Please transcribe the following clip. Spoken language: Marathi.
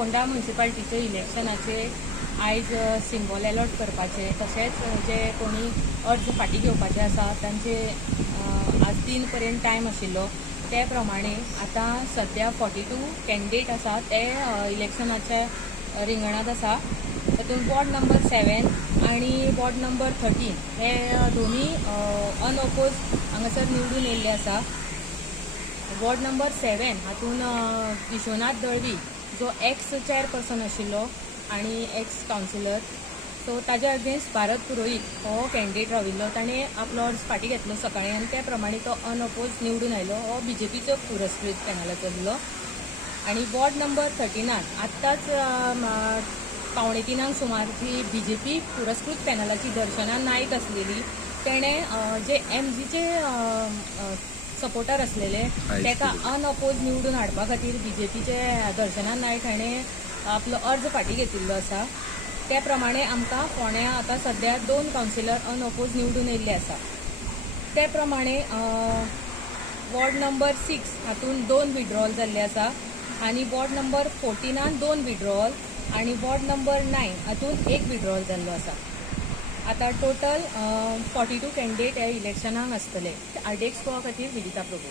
फोंडा म्युनिसिपालिटीचे इलेक्शनाचे आयज सिंबल अलॉट करपाचे तशेंच जे कोणी अर्ज फाटी घेवपाचे आसा तांचे आज 3 पर्यंत टायम आशिल्लो ते प्रमाणे आता सध्या 42 कॅन्डिडेट आसा ते इलेक्शनाच्या रिंगणात आसा। तातूंत वॉर्ड नंबर 7 आणि वॉर्ड नंबर 13 हे दोन्ही अनअपोज हांगासर निवडून येयल्ले आसा। वॉर्ड नंबर 7 हातून विश्वनाथ दळवी जो एक्स चेअरपर्सन आशिल्लो आणि एक्स कावन्सिलर सो ताज्या अगेन्स्ट भारत पुरोहीत हो कॅन्डिडेट राविल्लो ताणें आपलो अर्ज फाटी घेतलो सकाळीं आणि त्या प्रमाणे तो अनअपोज निवडून आयलो। हो बीजेपीचो पुरस्कृत पॅनलाचो आसलो। आणि वॉर्ड नंबर 13 आत्ताच 2:45 सुमार जी बीजेपी पुरस्कृत पॅनलाची दर्शना नायक आसलेली तेणें जे MGचे सपोर्टर असलेले ताका अनअपोज निवडून हाडपा खातीर बीजेपीचे दर्शना नायक हाणें आपलो अर्ज फाटी घेतिल्लो आसा। त्या प्रमाणे आमकां फोंड्या आतां सध्या 2 कावन्सिलर अनअपोज निवडून येयल्ले आसा। त्या प्रमाणे वॉर्ड नंबर 6 हातून 2 विड्रॉल जाल्ले आसा आणि वॉर्ड नंबर 14 2 विड्रॉल आणि वॉर्ड नंबर 9 हातून 1 विड्रॉल जाल्लो आसा। आता टोटल 42 कॅन्डिडेट ह्या इलेक्शनाक आसतले। आरडीएक्स गोवा खातीर विदिता प्रभू।